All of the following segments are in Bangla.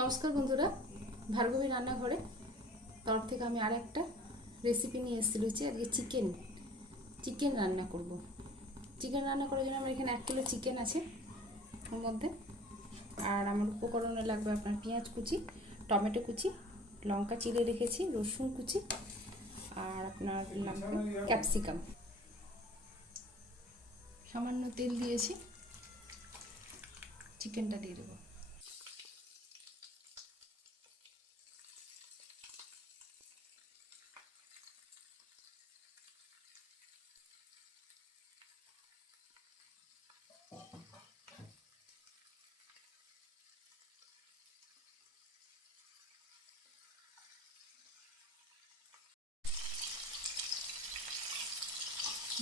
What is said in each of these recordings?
নমস্কার বন্ধুরা, ভার্গবী রান্নাঘরে তরফ থেকে আমি আর একটা রেসিপি নিয়ে এসেছি। রয়েছে আজকে চিকেন রান্না করব। চিকেন রান্না করার জন্য আমার এখানে 1 কিলো চিকেন আছে ওর মধ্যে। আর আমার উপকরণে লাগবে আপনার পেঁয়াজ কুচি, টমেটো কুচি, লঙ্কা চিড়ে রেখেছি, রসুন কুচি, আর আপনার লাগবে ক্যাপসিকাম। সামান্য তেল দিয়েছি, চিকেনটা দিয়ে দেবো।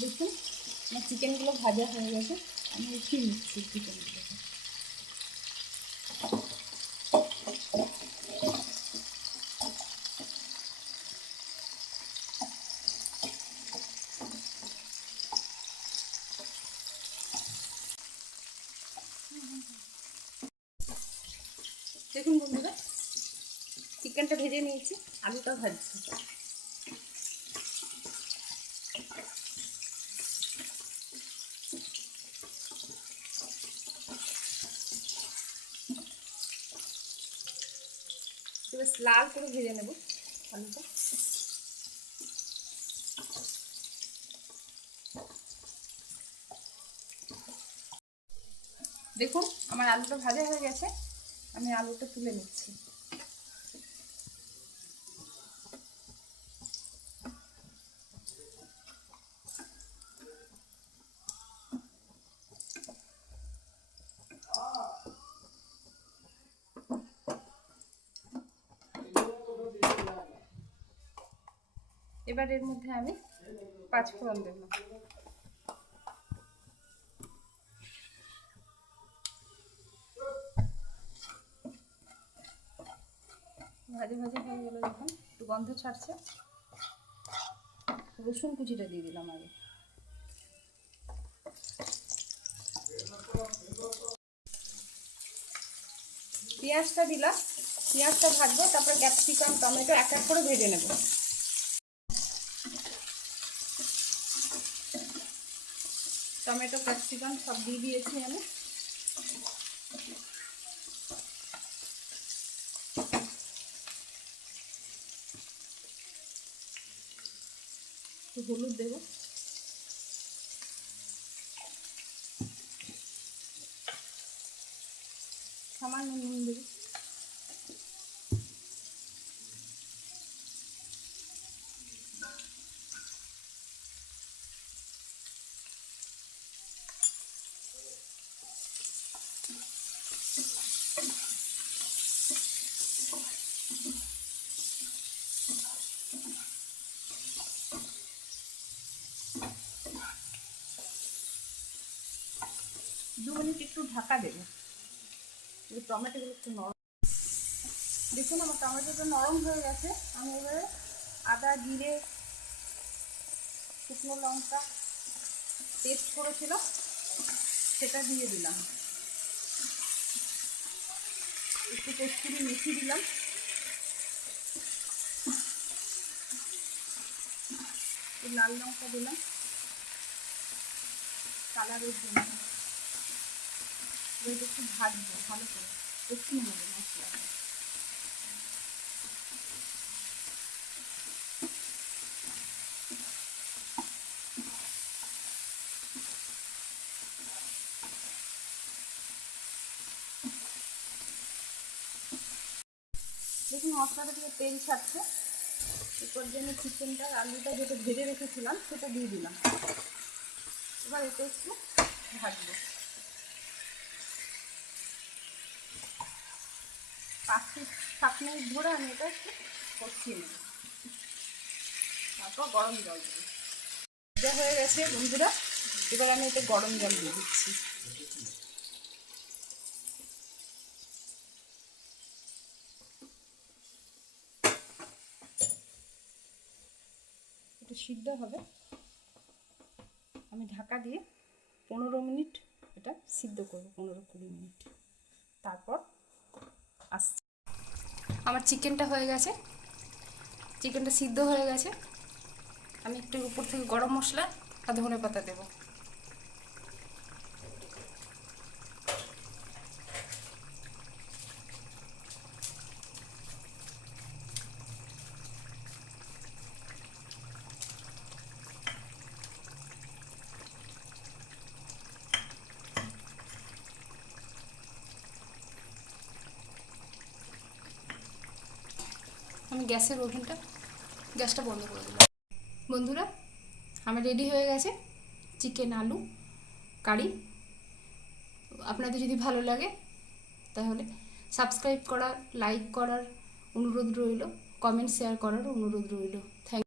দেখুন আমার চিকেনগুলো ভাজা হয়ে গেছে, আমি উঠিয়ে নিচ্ছি চিকেনগুলোকে। দেখুন বন্ধুরা, চিকেনটা ভেজে নিয়েছি, আলুটা ভাজছি। এবার লাল করে ভেজে নেব আলুটা। দেখুন আমার আলুটা ভাজা হয়ে গেছে, আমি আলুটা তুলে নিচ্ছি। এবার এর মধ্যে আমি 5 ফোড়ন দেব। ভাজে ভাজে হয়ে গেল যখন, একটু গন্ধ ছাড়ছে, রসুন কুচিটা দিয়ে দিলাম আগে। পেঁয়াজটা দিলাম, পেঁয়াজটা ভাজবো, তারপর ক্যাপসিকাম টমেটো এক এক করে ভেজে নেব। টমেটো ক্যাপসিকাম সব দিয়ে দিয়েছি আমি। একটু হলুদ দেবো, সামান্য নুন দেবো। দু মিনিট একটু ঢাকা দেবো, টমেটোগুলো একটু নরম। দেখুন আমার টমেটোটা নরম হয়ে গেছে, আমি এবারে আদা জিরে শুকনো লঙ্কা পেস্ট করেছিল সেটা দিয়ে দিলাম। একটু কস্তুরি মেথি দিলাম, একটু লাল লঙ্কা দিলাম কালারের জন্য। এবার একটু ভাজবো ভালো করে, কষিয়ে নেবো মশলা। দেখুন মশলাটা থেকে তেল ছাড়ছে, এরপর জন্য চিকেনটা আলুটা যেটা ভেজে রেখেছিলাম সেটা দিয়ে দিলাম। এবার এটা একটু ভাজবো 5-7 মিনিট ধরে, আমি এটা একটু কষিয়ে নেব, তারপর গরম জল দেবো। ভাজা হয়ে গেছে বন্ধুরা, এবার আমি এটা গরম জল দিয়ে দিচ্ছি। এটা সিদ্ধ হবে, আমি ঢাকা দিয়ে 15 মিনিট এটা সিদ্ধ করবো, 15-20 মিনিট, তারপর আসছি। আমার চিকেনটা হয়ে গেছে, চিকেনটা সিদ্ধ হয়ে গেছে। আমি একটু উপর থেকে গরম মশলা আর ধনে পাতা দেবো। আমি গ্যাসটা বন্ধ করে দিলাম। বন্ধুরা, আমার রেডি হয়ে গেছে চিকেন আলু কারি। আপনাদের যদি ভালো লাগে তাহলে সাবস্ক্রাইব করার, লাইক করার অনুরোধ রইল, কমেন্ট শেয়ার করার অনুরোধ রইল। থ্যাংক